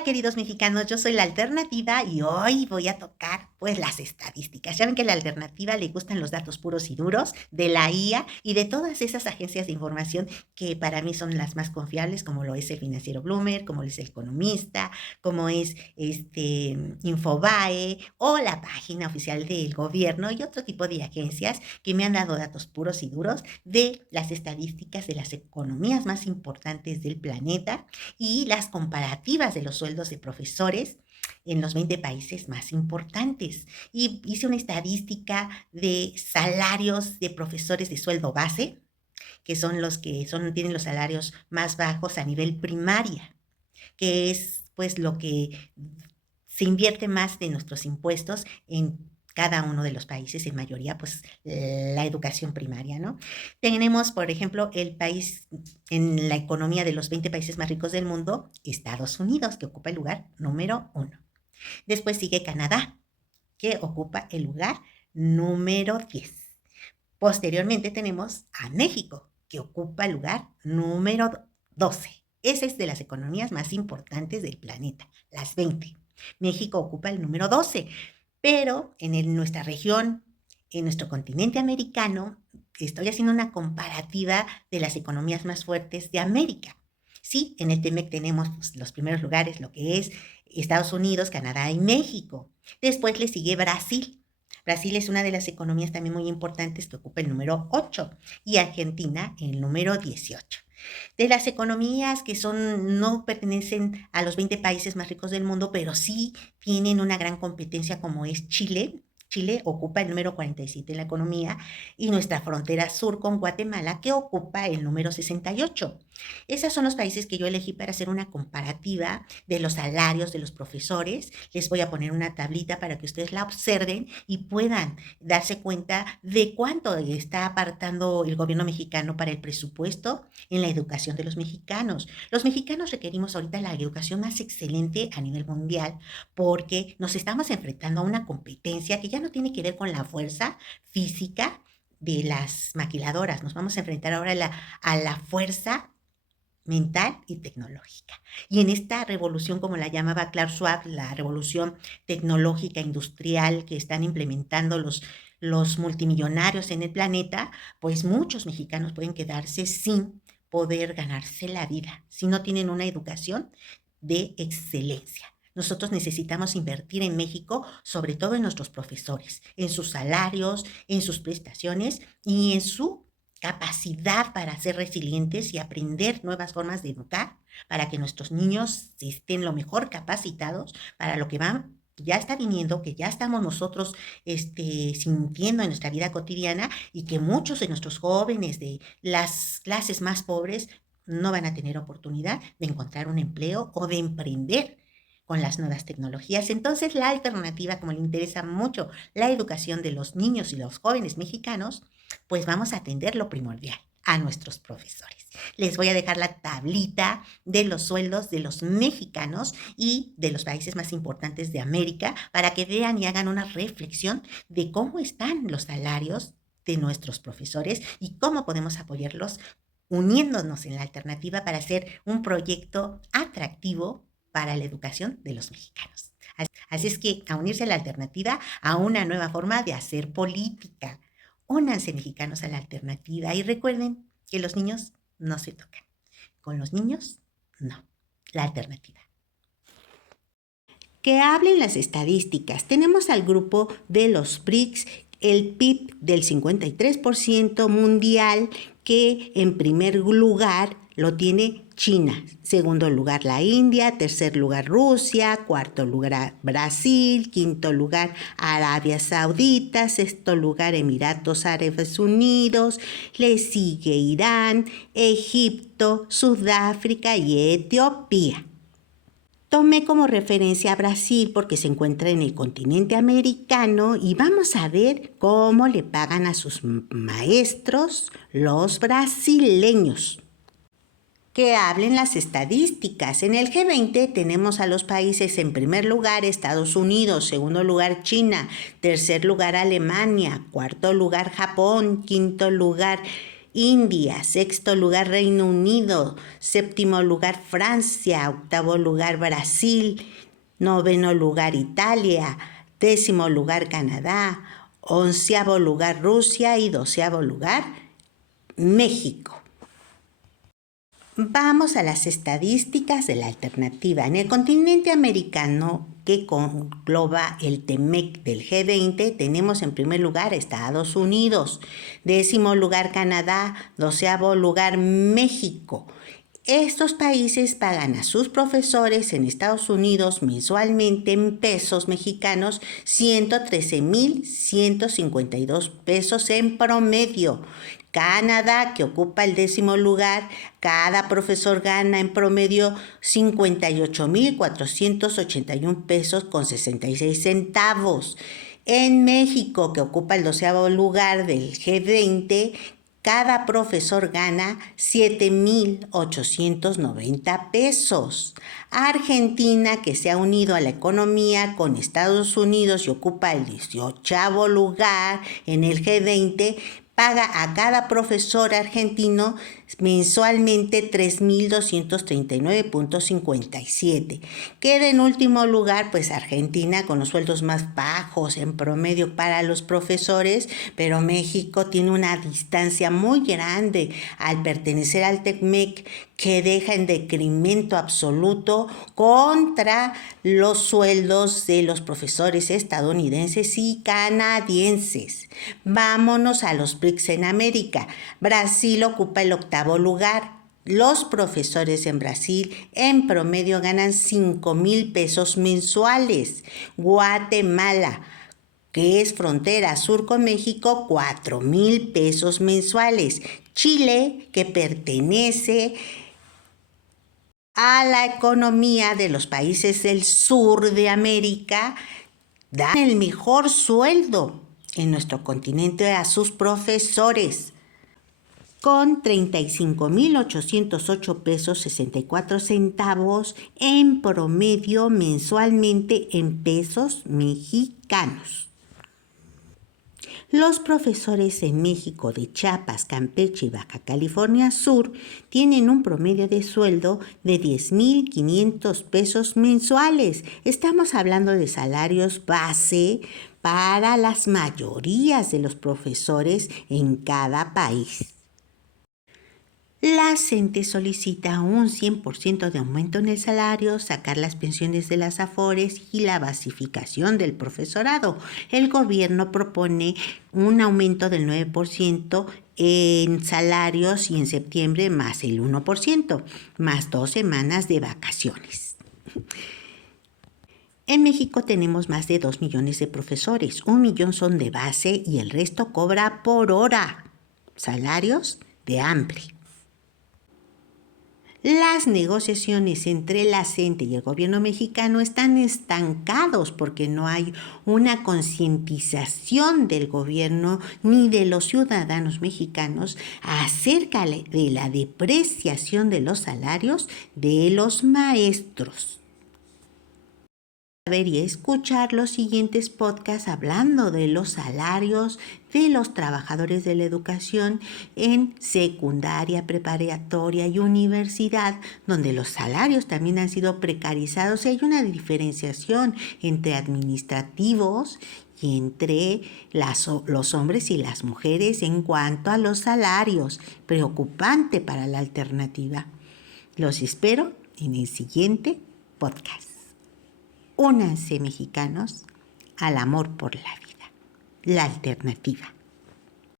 Hola queridos mexicanos, yo soy la Alternativa y hoy voy a tocar pues las estadísticas. Ya ven que a la Alternativa le gustan los datos puros y duros de la IA y de todas esas agencias de información que para mí son las más confiables, como lo es el Financiero Bloomer, como lo es el Economista, como es Infobae o la página oficial del gobierno y otro tipo de agencias que me han dado datos puros y duros de las estadísticas de las economías más importantes del planeta y las comparativas de los sueldos de profesores en los 20 países más importantes. Y hice una estadística de salarios de profesores de sueldo base, que son los que tienen los salarios más bajos a nivel primaria, que es pues lo que se invierte más de nuestros impuestos en cada uno de los países, en mayoría, pues la educación primaria, ¿no? Tenemos, por ejemplo, el país en la economía de los 20 países más ricos del mundo, Estados Unidos, que ocupa el lugar número 1. Después sigue Canadá, que ocupa el lugar número 10. Posteriormente tenemos a México, que ocupa el lugar número 12. Esa es de las economías más importantes del planeta, las 20. México ocupa el número 12, pero nuestra región, en nuestro continente americano, estoy haciendo una comparativa de las economías más fuertes de América. Sí, en el TEMEC tenemos pues, los primeros lugares, lo que es Estados Unidos, Canadá y México. Después le sigue Brasil. Brasil es una de las economías también muy importantes que ocupa el número 8 y Argentina el número 18. De las economías que no pertenecen a los 20 países más ricos del mundo, pero sí tienen una gran competencia como es Chile. Chile ocupa el número 47 en la economía y nuestra frontera sur con Guatemala que ocupa el número 68. Esos son los países que yo elegí para hacer una comparativa de los salarios de los profesores. Les voy a poner una tablita para que ustedes la observen y puedan darse cuenta de cuánto está apartando el gobierno mexicano para el presupuesto en la educación de los mexicanos. Los mexicanos requerimos ahorita la educación más excelente a nivel mundial porque nos estamos enfrentando a una competencia que ya no tiene que ver con la fuerza física de las maquiladoras. Nos vamos a enfrentar ahora a la fuerza mental y tecnológica. Y en esta revolución, como la llamaba Klaus Schwab, la revolución tecnológica industrial que están implementando los multimillonarios en el planeta, pues muchos mexicanos pueden quedarse sin poder ganarse la vida si no tienen una educación de excelencia. Nosotros necesitamos invertir en México, sobre todo en nuestros profesores, en sus salarios, en sus prestaciones y en su capacidad para ser resilientes y aprender nuevas formas de educar para que nuestros niños estén lo mejor capacitados para lo que ya está viniendo, que ya estamos nosotros sintiendo en nuestra vida cotidiana y que muchos de nuestros jóvenes de las clases más pobres no van a tener oportunidad de encontrar un empleo o de emprender con las nuevas tecnologías. Entonces, la alternativa, como le interesa mucho la educación de los niños y los jóvenes mexicanos, pues vamos a atender lo primordial, a nuestros profesores. Les voy a dejar la tablita de los sueldos de los mexicanos y de los países más importantes de América para que vean y hagan una reflexión de cómo están los salarios de nuestros profesores y cómo podemos apoyarlos uniéndonos en la alternativa para hacer un proyecto atractivo para la educación de los mexicanos. Así es que a unirse a la alternativa, a una nueva forma de hacer política. Únanse mexicanos a la alternativa y recuerden que los niños no se tocan. Con los niños, no. La alternativa. Que hablen las estadísticas. Tenemos al grupo de los BRICS, el PIB del 53% mundial, que en primer lugar lo tiene China, segundo lugar la India, tercer lugar Rusia, cuarto lugar Brasil, quinto lugar Arabia Saudita, sexto lugar Emiratos Árabes Unidos, le sigue Irán, Egipto, Sudáfrica y Etiopía. Tomé como referencia a Brasil porque se encuentra en el continente americano y vamos a ver cómo le pagan a sus maestros los brasileños. Que hablen las estadísticas. En el G20 tenemos a los países en primer lugar Estados Unidos, segundo lugar China, tercer lugar Alemania, cuarto lugar Japón, quinto lugar India, sexto lugar Reino Unido, séptimo lugar Francia, octavo lugar Brasil, noveno lugar Italia, décimo lugar Canadá, onceavo lugar Rusia y doceavo lugar México. Vamos a las estadísticas de la alternativa. En el continente americano, que engloba el TEMEC del G20, tenemos en primer lugar Estados Unidos, décimo lugar Canadá, doceavo lugar México. Estos países pagan a sus profesores en Estados Unidos mensualmente en pesos mexicanos 113,152 pesos en promedio. Canadá, que ocupa el décimo lugar, cada profesor gana en promedio 58,481 pesos con 66 centavos. En México, que ocupa el doceavo lugar del G20, cada profesor gana 7,890 pesos. Argentina, que se ha unido a la economía con Estados Unidos y ocupa el 18º lugar en el G20, paga a cada profesor argentino mensualmente 3,239,57. Queda en último lugar, pues Argentina, con los sueldos más bajos en promedio para los profesores, pero México tiene una distancia muy grande al pertenecer al TEMEC, que deja en decremento absoluto contra los sueldos de los profesores estadounidenses y canadienses. Vámonos a los BRICS en América. Brasil ocupa el octavo lugar. Los profesores en Brasil en promedio ganan 5,000 pesos mensuales. Guatemala, que es frontera sur con México, 4,000 pesos mensuales. Chile, que pertenece a la economía de los países del sur de América, dan el mejor sueldo en nuestro continente a sus profesores, con 35,808 pesos 64 centavos en promedio mensualmente en pesos mexicanos. Los profesores en México de Chiapas, Campeche y Baja California Sur tienen un promedio de sueldo de 10,500 pesos mensuales. Estamos hablando de salarios base para las mayorías de los profesores en cada país. La CENTE solicita un 100% de aumento en el salario, sacar las pensiones de las AFORES y la basificación del profesorado. El gobierno propone un aumento del 9% en salarios y en septiembre más el 1%, más 2 semanas de vacaciones. En México tenemos más de 2 millones de profesores. 1 millón son de base y el resto cobra por hora. Salarios de hambre. Las negociaciones entre la CENTE y el gobierno mexicano están estancados porque no hay una concientización del gobierno ni de los ciudadanos mexicanos acerca de la depreciación de los salarios de los maestros. Ver y escuchar los siguientes podcasts hablando de los salarios de los trabajadores de la educación en secundaria, preparatoria y universidad, donde los salarios también han sido precarizados y hay una diferenciación entre administrativos y entre los hombres y las mujeres en cuanto a los salarios. Preocupante para la alternativa. Los espero en el siguiente podcast. Únanse, mexicanos, al amor por la vida, la alternativa.